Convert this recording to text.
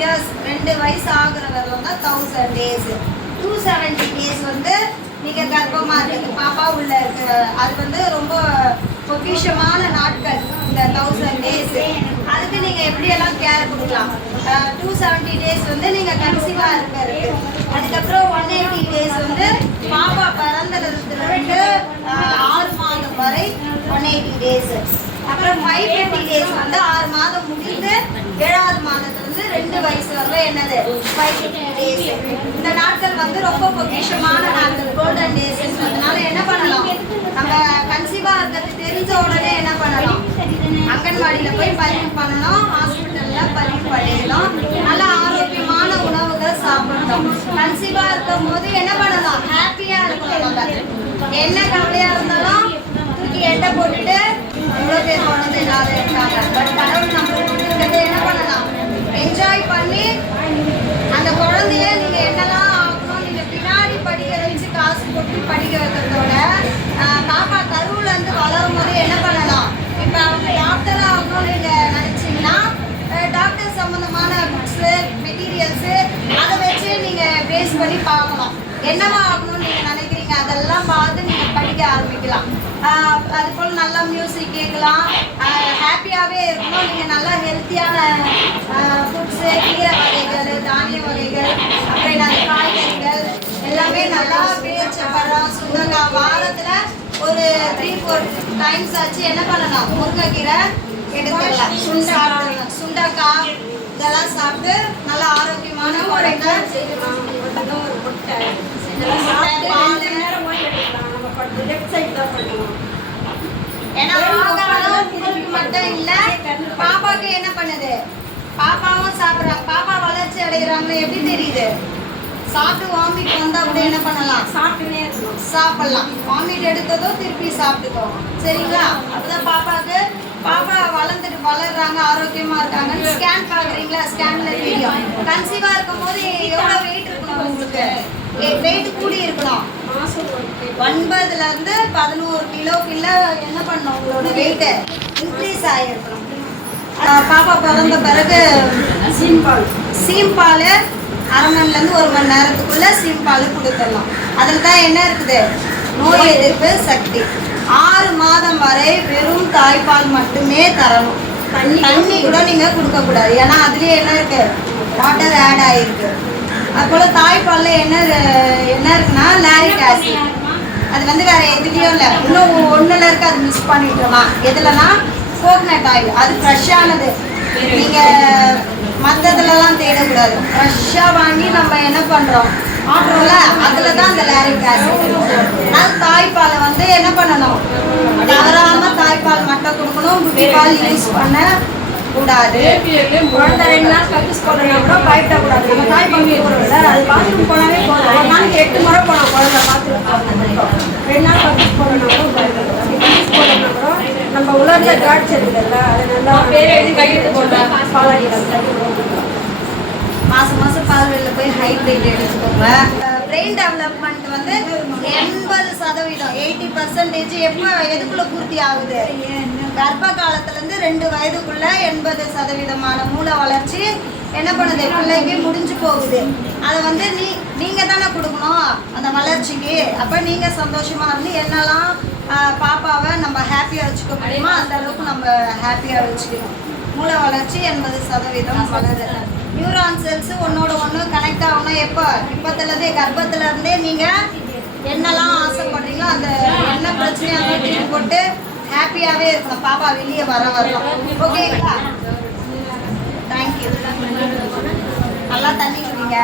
years 2 வயசு ஆகுற வரலாம் தான் 1000 days. 270 days வந்து நீங்க கர்ப்பமா இருக்கு பாப்பா உள்ள இருக்கு. அது வந்து ரொம்ப பொக்கிஷமான நாட்கள் இந்த 1000 days. அதுக்கு நீங்க எப்படி எல்லாம் கேர் கொடுக்கலாம். 270 days வந்து நீங்க கன்சீவா இருக்கு. அதுக்கப்புறம் 180 days வந்து பாப்பா பிறந்ததுல இருந்து 6 மாதம் வரை 180 days. அப்புறம் 550 days வந்து 6 மாதம் முடிந்து 7வது மாதத்துல இருந்து 2 வயசு வரை என்னது 550 days. இந்த நாட்கள் வந்து ரொம்ப பொக்கிஷமான நாட்கள், கோல்டன் டேஸ்ன்றதுனால என்ன பண்ணலாம், நம்ம கன்சீவா இருக்கிறது தெரிஞ்ச உடனே என்ன பண்ணலாம், அங்கன்வாடியில போய் பதிவு பண்ணணும், ஹாஸ்பிட்டல்ல பதிவு பண்ணிடலாம், நல்ல ஆரோக்கியமான உணவுகள் சாப்பிடணும். கன்சீவா இருக்கும் போது என்ன பண்ணலாம், ஹாப்பியா இருக்கணும். நம்ம என்ன கவலையா இருந்தாலும் தூக்கி எட்டை போட்டுட்டு எவ்வளோ பேர் குழந்தை இல்லாத இருக்காங்க. பட் கடவுள் நம்மளுக்கு என்ன பண்ணலாம், என்ஜாய் பண்ணி அந்த குழந்தைய நீங்க என்னெல்லாம் ஆகணும், நீங்க பின்னாடி படிக்க வச்சு காசு போட்டு படிக்க வைக்கிறதோட பாப்பா கருவுல இருந்து வளரும் போது என்ன பண்ணலாம், இப்ப அவங்க டாக்டர் ஆகணும்னு நீங்க நினைச்சீங்கன்னா டாக்டர் சம்பந்தமான புக்ஸ் மெட்டீரியல்ஸ் அதை வச்சு நீங்க பேஸ் பண்ணி பார்க்கலாம். என்னவா ஆகணும்னு நீங்க நினைக்கிறீங்க அதெல்லாம் பார்த்து நீங்க படிக்க ஆரம்பிக்கலாம். அது போல் நல்லா மியூசிக் கேட்கலாம், ஹாப்பியாகவே இருக்கணும். நீங்கள் நல்லா ஹெல்த்தியான ஃபுட்ஸு, கீரை வகைகள், தானிய வகைகள், அப்புறம் என்னது காய்கறிகள் எல்லாமே நல்லா பேரிச்சம்பழம், சுண்டக்காய் வாரத்தில் ஒரு 3-4 டைம்ஸ் ஆச்சு என்ன பண்ணலாம், முருங்கைக்கீரை எடுத்துக்கலாம், சுண்டக்காய் இதெல்லாம் சாப்பிட்டு நல்லா ஆரோக்கியமான குழந்தை ஏன்னா உங்களுக்கு மட்டும் இல்ல பாப்பாக்கு என்ன பண்ணுது, பாப்பாவும் சாப்பிடுறாங்க, பாப்பா வளர்ச்சி அடைகிறாங்கன்னு எப்படி தெரியுது, சாப்பிட்டு வாமிட் வந்தா கூட என்ன பண்ணலாம், சாப்பிட்டுனே இருக்கணும், சாப்பிடலாம், வாமிட் எடுத்ததோ திருப்பி சாப்பிட்டுக்கோ, சரிங்களா. அப்பதான் பாப்பாக்கு பாப்பா வளர்றாங்க, ஆரோக்கியமா இருக்காங்க. ஸ்கேன் பாக்குறீங்களா, ஸ்கேன்ல தெரியும். கன்சீவா இருக்கும் போது எவ்வளவு வெயிட் இருக்கணும், உங்களுக்கு வெயிட் கூடி இருக்கணும், 9ல இருந்து 11 கிலோக்குள்ள என்ன பண்ணணும், உங்களோட வெயிட் இன்க்ரீஸ் ஆகிருக்கணும். பாப்பா பிறந்த பிறகு சீம்பால் 1/2 மணிலேருந்து 1 மணி நேரத்துக்குள்ள சீம்பால் கொடுத்துடலாம். அதில் தான் என்ன இருக்குது, நோய் எதிர்ப்பு சக்தி. 6 மாதம் வரை வெறும் தாய்ப்பால் மட்டுமே தரணும். தண்ணி கூட நீங்கள் கொடுக்கக்கூடாது, ஏன்னா அதுலேயே என்ன இருக்கு, வாட்டர் ஆட் ஆகிருக்கு. அதுபோல் தாய்ப்பாலில் என்ன இருக்குன்னா லாரிக் ஆசிட், அது வந்து வேற எதுலேயும் இல்லை, இன்னும் ஒன்றில் இருக்கு, அது மிஸ் பண்ணிட்டோமா, எதுலனா கோகனட் ஆயில், அது ஃப்ரெஷ்ஷானது, நீங்கள் மற்றதுலலாம் தேடக்கூடாது, ஃப்ரெஷ்ஷாக வாங்கி நம்ம என்ன பண்ணுறோம் ஆடுறோம்ல, அதில் தான் அந்த லாரிக் ஆசிட் இருக்கும். அது தாய்ப்பாலை வந்து என்ன பண்ணணும், தவறாமல் தாய்ப்பால் மட்டும் கொடுக்கணும், குட்டிப்பால் யூஸ் பண்ண கூடாது. குழந்தை 2 நாள் கக்கூஸ் போடுறதுனா கூட பயப்படக்கூடாது. நம்ம தாய்ப்பால் கொடுக்குறோம்ல, அது பாத்ரூம் போனாவே போதும், ஒரு நாளைக்கு 8 முறை போனோம் குழந்தை பாத்ரூம். 2 நாள் கக்கூஸ் போடுறதுனா கூட பயப்படக்கூடாது. கக்கூஸ் போடுறதுனா கூட நம்ம உலர்ந்த திராட்சை இருக்குல்ல, அது நல்லா பேர் எழுதி கையெழுத்து போட்டோம், பாலாடிக்கலாம். மாதம் பால் வெளில போய் ஹைட்ரேட் எடுத்துக்கோங்க. பிரெயின் டெவலப்மெண்ட் வந்து 80%, 80% எப்போ எதுக்குள்ள பூர்த்தி ஆகுது, கர்ப்ப காலத்துலேருந்து 2 வயதுக்குள்ள 80% மூளை வளர்ச்சி என்ன பண்ணுது, பிள்ளைக்கு முடிஞ்சு போகுது. அதை வந்து நீங்கள் தானே கொடுக்கணும் அந்த வளர்ச்சிக்கு. அப்போ நீங்கள் சந்தோஷமாக இருந்து என்னெல்லாம் பாப்பாவை நம்ம ஹாப்பியாக வச்சுக்க முடியுமோ அந்த அளவுக்கு நம்ம ஹாப்பியாக வச்சுக்கணும். மூளை வளர்ச்சி 80% வளருது. நியூரான் செல்ஸ் ஒன்னோட ஒன்று கனெக்ட் ஆகணும். எப்போ, இப்போத்துலேருந்தே கர்ப்பத்துலேருந்தே நீங்கள் என்னெல்லாம் ஆசைப்படுறீங்களோ அந்த என்ன பிரச்சனையாக தீர்வு போட்டு ஹாப்பியாகவே இருக்கணும், பாப்பா வெளியே வரலாம். ஓகேங்களா, தேங்க்யூ. நல்லா தண்ணி குடிங்க.